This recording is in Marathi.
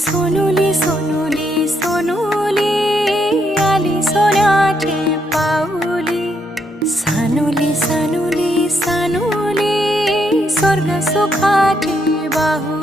सोनुली सोनुली सोनुली आली सोन्याची पाऊली। सानुली सानुली सानुली स्वर्ग सुखाची बाहुली।